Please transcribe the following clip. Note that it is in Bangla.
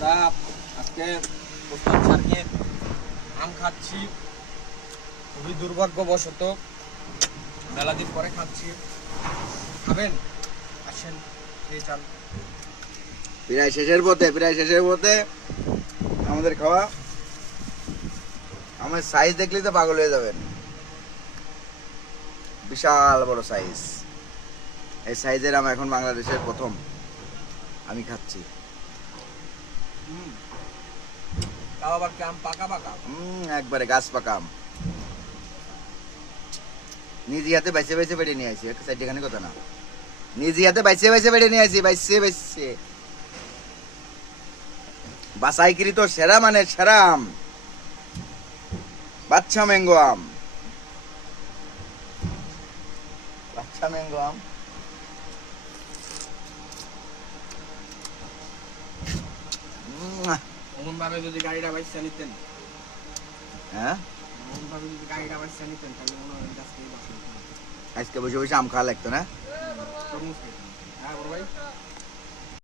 আমরা আজকে ওস্তাদ স্যারকে আম খাচ্ছি, খুবই দুর্ভাগ্যবশত মেলা দিন পরে খাচ্ছি। খাবেন? আসেন, খেয়ে চান। প্রায় শেষের পথে আমাদের খাওয়া। আমার সাইজ দেখলেই তো পাগল হয়ে যাবেন, বিশাল বড় সাইজ। এই সাইজের আম এখন বাংলাদেশের প্রথম আমি খাচ্ছি। তাও আবার কি আম পাকা পাকা? একবারে গাছ পাকা আম, নিজে হাতে বাইসে বাইসে বেড়ে নিয়ে আসি। একটা সাইড এখানে কথা না, নিজে হাতে বাইসে বাইসে বেড়ে নিয়ে আসি, বাইসে বাইসে বাসাইকৃত সেরা মানে সেরা আম, বাচ্চা ম্যাঙ্গো আম, বাচ্চা ম্যাঙ্গো আম। এমন ভাবে যদি গাড়িটা বাইসা নিতেন, হ্যাঁ, এমন ভাবে যদি গাড়িটা বাইসা নিতেন, তাহলে মনে হয় গাছটাই বসে। আজকে বসে বসে আম খাওয়া লাগতো না। তরমুজ খাইতাম। হ্যাঁ বড় ভাই।